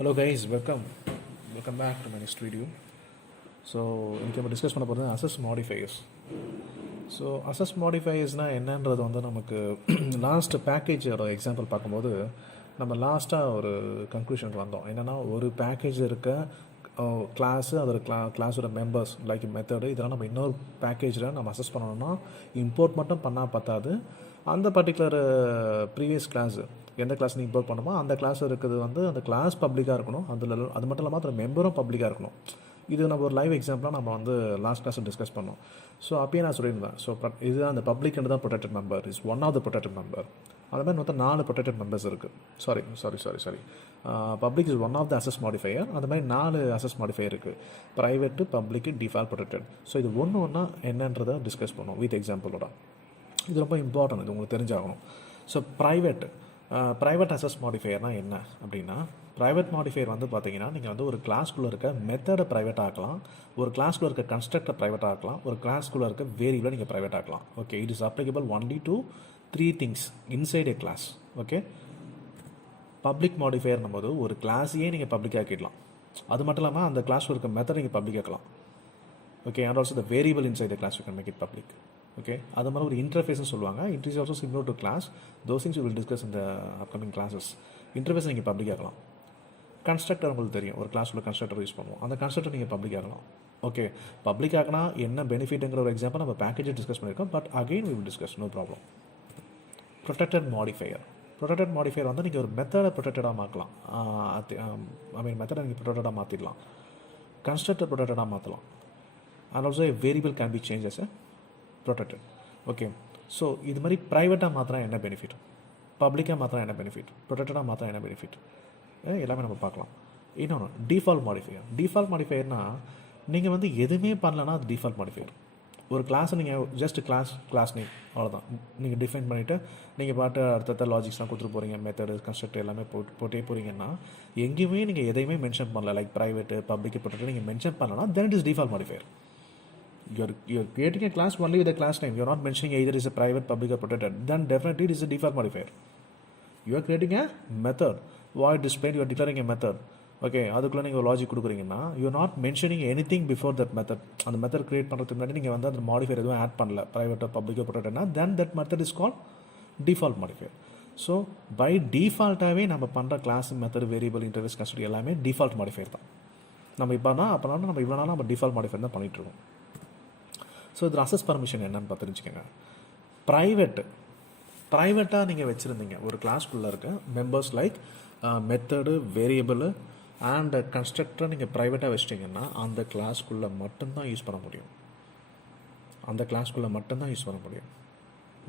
Hello guys, welcome back to my next video. So இன்றைக்கி நம்ம discuss பண்ண போகிறது அசஸ் மாடிஃபையர்ஸ். ஸோ அசஸ் மாடிஃபையர்ஸ்னால் என்னன்றது வந்து நமக்கு லாஸ்ட் பேக்கேஜோட எக்ஸாம்பிள் பார்க்கும்போது நம்ம லாஸ்ட்டாக ஒரு கன்க்ளூஷனுக்கு வந்தோம். என்னென்னா ஒரு பேக்கேஜ் இருக்க கிளாஸு அதோட கிளாஸோட மெம்பர்ஸ் லைக் மெத்தடு இதெல்லாம் நம்ம இன்னொரு பேக்கேஜில் நம்ம அசஸ் பண்ணணும்னா இம்போர்ட் மட்டும் பண்ணால் பத்தாது. அந்த பர்டிகுலர் ப்ரீவியஸ் கிளாஸு எந்த கிளாஸ் நீங்கள் இம்போர்ட் பண்ணுமோ அந்த கிளாஸ் இருக்கிறது வந்து அந்த கிளாஸ் பப்ளிக்காக இருக்கணும். அதில் அது மட்டும் இல்லாமல் அதில் மெம்பரும் பப்ளிக்காக இருக்கணும். இது நம்ம ஒரு லைவ் எக்ஸாம்பிளாக நம்ம வந்து லாஸ்ட் கிளாஸில் டிஸ்கஸ் பண்ணோம். ஸோ அப்பயே நான் சொல்லியிருந்தேன். ஸோ இது அந்த பப்ளிக்ன்றது தான் protected member is one of the protected member. அது மாதிரி மொத்தம் 4 ப்ரொடெக்டட் மெம்பர்ஸ் இருக்குது. Sorry public is one of the access modifier. அந்த மாதிரி 4 அசஸ் மாடிஃபையர் இருக்குது. Private, public, default, protected. So இது ஒன்றா என்னன்றதை டிஸ்கஸ் பண்ணுவோம் வித் எக்ஸாம்பிளோட. இது ரொம்ப இம்பார்ட்டன்ட், இது உங்களுக்கு தெரிஞ்சாகணும். ஸோ ப்ரைவேட் அசஸ் மாடிஃபையர்னால் என்ன அப்படின்னா, ப்ரைவேட் மாடிஃபையர் வந்து பார்த்தீங்கன்னா நீங்கள் வந்து ஒரு கிளாஸ்க்குள்ளே இருக்க மெத்தடை ப்ரைவேட் ஆக்கலாம், ஒரு கிளாஸ்க்குள்ளே இருக்க கன்ஸ்ட்ரக்டை ப்ரைவேட் ஆக்கலாம், ஒரு கிளாஸ்க்குள்ளே இருக்க வேரியபிளை நீங்கள் ப்ரைவேட் ஆக்கலாம். Okay, it is applicable only to 3 things inside a class. Okay, public மாடிஃபையர்னும் போது ஒரு கிளாஸையே நீங்கள் பப்ளிக் ஆக்கிடலாம். அது மட்டும் இல்லாமல் அந்த கிளாஸில் இருக்க மெத்தடை நீங்கள் பப்ளிக் ஆக்கலாம். Okay, and also the variable inside the class you can make it public. Okay, அது மாதிரி ஒரு இன்டர்ஃபேஸ்னு சொல்லுவாங்க. It is also similar to class. Those things you will discuss இந்த அப்கமிங் கிளாஸஸ். இன்டர்ஃபேஸ் நீங்கள் பப்ளிக் ஆகலாம். கன்ஸ்ட்ரக்டர் உங்களுக்கு தெரியும், ஒரு கிளாஸ் உள்ள கன்ஸ்ட்ரக்டர் யூஸ் பண்ணுவோம். அந்த கன்ஸ்ட்ரக்டர் நீங்கள் பப்ளிக் ஆகலாம். ஓகே, பப்ளிக் ஆகினா என்ன பெனிஃபிட்டுங்கிற ஒரு எக்ஸாம்பிள் நம்ம பேக்கேஜை டிஸ்கஸ் பண்ணியிருக்கோம். But again we will discuss, no problem. Protected modifier வந்து நீங்கள் ஒரு மெத்தடை ப்ரொடெக்டடாக மாற்றலாம். மெத்தடை நீங்கள் ப்ரொடெக்டடாக மாற்றிடலாம். கன்ஸ்ட்ரக்டர் ப்ரொடெக்டடாக மாற்றலாம். And also variable can be change as protected. Okay, so இது மாதிரி ப்ரைவேட்டாக மாத்திரா என்ன பெனிஃபிட், பப்ளிக்காக மாத்திரா என்ன பெனிஃபிட், ப்ரொடெக்டடாக மாத்திரா என்ன பெனிஃபிட், எல்லாமே நம்ம பார்க்கலாம். இன்னொன்று டிஃபால்ட் மாடிஃபையர்னால் நீங்கள் வந்து எதுவுமே பண்ணலன்னா அது டிஃபால்ட் மாடிஃபையர். ஒரு கிளாஸை நீங்கள் ஜஸ்ட் கிளாஸ் நேம் அவ்வளோதான் நீங்கள் டிஃபைன் பண்ணிவிட்டு நீங்கள் பாட்டு அடுத்த லாஜிக்ஸ்லாம் கொடுத்துட்டு போகிறீங்க, மெத்தடு, கன்ஸ்ட்ரக்ட் எல்லாமே போட்டே போகிறீங்கன்னா எங்கேயுமே நீங்கள் எதையுமே மென்ஷன் பண்ணல, லைக் ப்ரைவேட்டு, பப்ளிக், ப்ரொடெக்டட் நீங்கள் மென்ஷன் பண்ணலன்னா then it is default modifier. You're creating a class only with a class name. You're not mentioning either is a private, public or protected. Then definitely it is a default modifier. You are creating a method. Void display, you are declaring a method. Okay, அதுக்குள்ளே நீங்கள் logic கொடுக்குறீங்கன்னா you are not mentioning anything before that method. அந்த method create பண்ணுறதுக்கு முன்னாடி நீங்கள் வந்து அந்த modifier எதுவும் ஆட் பண்ணல, ப்ரைவேட்டோ, பப்ளிக்கோ, ப்ரொடெக்டட்னா then that method is called default modifier. So by டிஃபால்ட்டாகவே நம்ம பண்ணுற class, method, variable, interface, construct எல்லாமே டிஃபால்ட் மாடிஃபையர் தான். நம்ம அப்போனா நம்ம இவ்வளோ நாளாக நம்ம டிஃபால்ட் மாடிஃபையர் தான் பண்ணிகிட்ருக்கோம். ஸோ இதில் அசஸ் பர்மிஷன் என்னன்னு பார்த்து தெரிஞ்சுக்கோங்க. ப்ரைவேட்டாக நீங்கள் வச்சுருந்தீங்க ஒரு கிளாஸ்க்குள்ளே இருக்க members like method, variable and கன்ஸ்ட்ரக்டரை நீங்கள் ப்ரைவேட்டாக வச்சிட்டிங்கன்னா அந்த கிளாஸ்க்குள்ளே மட்டும்தான் யூஸ் பண்ண முடியும்.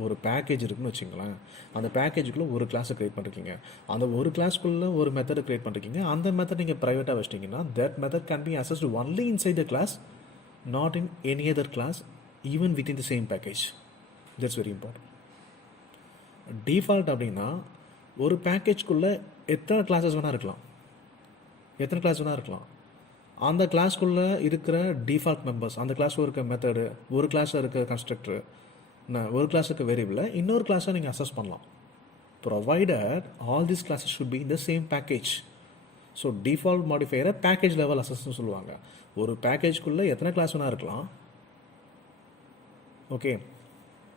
ஒரு பேக்கேஜ் இருக்குன்னு வச்சுங்களேன், அந்த பேக்கேஜுக்குள்ளே ஒரு கிளாஸை க்ரியேட் பண்ணிருக்கீங்க, அந்த ஒரு கிளாஸ்க்குள்ளே ஒரு மெத்தடை க்ரியேட் பண்ணிருக்கீங்க. அந்த மெத்தட் நீங்கள் ப்ரைவேட்டாக வச்சிட்டிங்கன்னா that method can be accessed only inside the class, not in any other class, even within the same package. That's very important. Default அப்படின்னா ஒரு பேக்கேஜ்குள்ளே எத்தனை கிளாஸஸ் வேணால் இருக்கலாம். அந்த கிளாஸ்க்குள்ளே இருக்கிற டிஃபால்ட் மெம்பர்ஸ், அந்த கிளாஸில் இருக்க மெத்தடு, ஒரு கிளாஸில் இருக்க கன்ஸ்ட்ரக்டர், ஒரு கிளாஸ் இருக்க வேரியபிளை இன்னொரு கிளாஸை நீங்கள் அசஸ் பண்ணலாம். Provided all these classes should be in the same package. So default மாடிஃபையரை பேக்கேஜ் லெவல் அசஸ்ன்னு சொல்லுவாங்க. ஒரு பேக்கேஜ்குள்ளே எத்தனை கிளாஸ் வேணால் இருக்கலாம். ஓகே,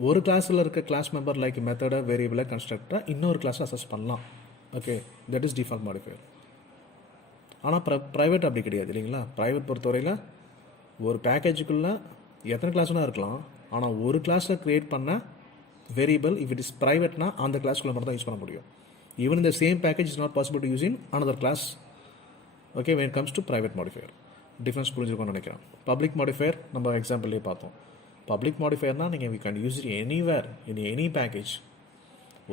ஒரு கிளாஸில் இருக்க கிளாஸ் மெம்பர் லைக் மெத்தடை, வேரியபிளை, கன்ஸ்ட்ரக்டரை இன்னொரு கிளாஸை அசஸ் பண்ணலாம். Okay, that is default modifier. ஆனால் ப்ரைவேட் அப்படி கிடையாது இல்லைங்களா. ப்ரைவேட் பொறுத்தவரையில் ஒரு பேக்கேஜுக்குள்ளே எத்தனை கிளாஸ் வேணால் இருக்கலாம். ஆனால் ஒரு கிளாஸில் க்ரியேட் பண்ண வேரியபிள் இஃப் இட் இஸ் ப்ரைவேட்னா அந்த கிளாஸ்க்குள்ளே மட்டும் தான் யூஸ் பண்ண முடியும். Even in the same package is not possible to use in another class. Okay, when it comes to private modifier, difference புரிஞ்சிருக்கும்னு நினைக்கிறேன். பப்ளிக் மாடிஃபையர் நம்ம எக்ஸாம்பிள்லேயே பார்த்தோம். பப்ளிக் மாடிஃபையர்னால் நீங்கள் we can use it anywhere in any package.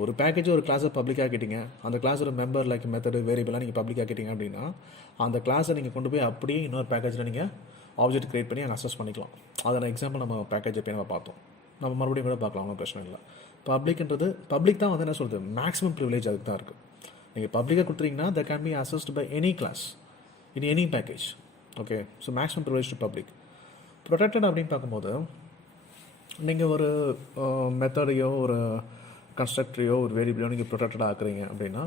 ஒரு package ஒரு கிளாஸை public ஆக்கிட்டீங்க, அந்த கிளாஸோட மெம்பர் லைக் மெத்தடு, வேரியபிளாக நீங்கள் பப்ளிக் ஆக்கிட்டீங்க அப்படின்னா அந்த கிளாஸை நீங்கள் கொண்டு போய் அப்படியே இன்னொரு பேக்கேஜில் நீங்கள் ஆப்ஜெக்ட் க்ரியேட் பண்ணி அங்கே அசஸ் பண்ணிக்கலாம். அதோட எக்ஸாம்பிள் நம்ம பேக்கேஜ் எப்போ நம்ம பார்த்தோம். நம்ம மறுபடியும் கூட பார்க்கலாம், ஒன்றும் பிரச்சனை இல்லை. பப்ளிக் தான் வந்து என்ன சொல்கிறது, மேக்ஸிமம் ப்ரிவிலேஜ் அதுக்கு தான் இருக்குது. நீங்கள் பப்ளிக்காக கொடுத்துறீங்கன்னா that can be accessed by any class in any package. Okay, so maximum privilege to public. Protected அப்படின்னு பார்க்கும்போது நீங்கள் ஒரு மெத்தடையோ, ஒரு கன்ஸ்ட்ரக்டரையோ, ஒரு வேரியபிளையோ நீங்கள் ப்ரொடெக்டடாக ஆக்குறீங்க அப்படின்னா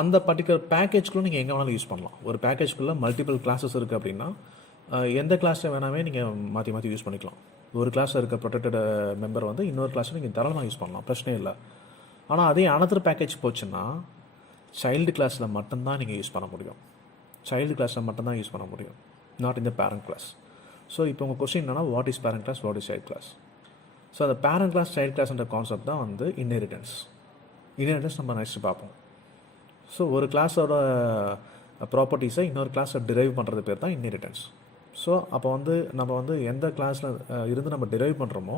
அந்த பர்டிகுலர் பேக்கேஜ்க்குள்ளே நீங்கள் எங்கே வேணாலும் யூஸ் பண்ணலாம். ஒரு பேக்கேஜ்க்குள்ளே மல்டிபிள் கிளாஸஸ் இருக்குது அப்படின்னா எந்த கிளாஸில் வேணாமே நீங்கள் மாற்றி மாற்றி யூஸ் பண்ணிக்கலாம். ஒரு கிளாஸில் இருக்க ப்ரொடெக்டட் மெம்பர் வந்து இன்னொரு கிளாஸில் நீங்கள் தாராளமாக யூஸ் பண்ணலாம், பிரச்சனை இல்லை. ஆனால் அதே அனதர் பேக்கேஜ் போச்சுன்னா சைல்டு கிளாஸில் மட்டும்தான் நீங்கள் யூஸ் பண்ண முடியும். சைல்டு கிளாஸில் மட்டும்தான் யூஸ் பண்ண முடியும், நாட் இந்த பேரண்ட் கிளாஸ். ஸோ இப்போ உங்கள் கொஸ்டின் என்னன்னா, what is parent class, what is child class? So அந்த பேரண்ட் கிளாஸ் சைல்டு கிளாஸ்ன்ற கான்செப்ட் தான் வந்து இன்ஹெரிட்டன்ஸ் நம்ம நெக்ஸ்ட் பார்ப்போம். ஸோ ஒரு கிளாஸோட ப்ராப்பர்ட்டிஸை இன்னொரு கிளாஸை டிரைவ் பண்ணுறது பேர் தான் இன்ஹெரிட்டன்ஸ். ஸோ அப்போ வந்து நம்ம வந்து எந்த கிளாஸில் இருந்து நம்ம டிரைவ் பண்ணுறோமோ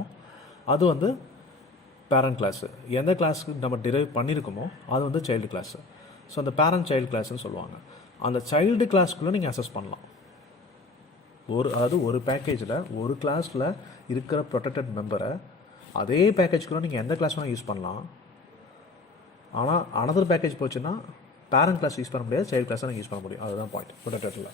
அது வந்து பேரண்ட் கிளாஸு, எந்த கிளாஸுக்கு நம்ம டிரைவ் பண்ணியிருக்கோமோ அது வந்து சைல்டு கிளாஸு. ஸோ அந்த பேரண்ட் சைல்டு கிளாஸ்ன்னு சொல்லுவாங்க. அந்த சைல்டு கிளாஸ்க்குள்ளே நீங்கள் அசஸ் பண்ணலாம். அதாவது ஒரு பேக்கேஜில் ஒரு கிளாஸில் இருக்கிற ப்ரொடெக்டட் மெம்பரை அதே பேக்கேஜ்க்குள்ளே நீங்கள் எந்த கிளாஸ் வேணால் யூஸ் பண்ணலாம். ஆனால் அனதர் பேக்கேஜ் போச்சுன்னா பேரண்ட் கிளாஸ் யூஸ் பண்ண முடியாது, சைல்டு கிளாஸை நீங்கள் யூஸ் பண்ண முடியும். அதுதான் பாயிண்ட் ப்ரொடெக்டடில்.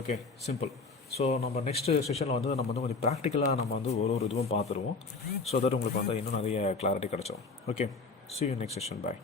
Okay, simple. ஸோ நம்ம நெக்ஸ்ட் செஷனில் வந்து நம்ம வந்து கொஞ்சம் ப்ராக்டிக்கலாக நம்ம வந்து ஒரு இதுவும் பார்த்துருவோம். ஸோ தட் உங்களுக்கு வந்து இன்னும் நிறைய கிளாரிட்டி கிடச்சிடும். Okay, see you next session. Bye.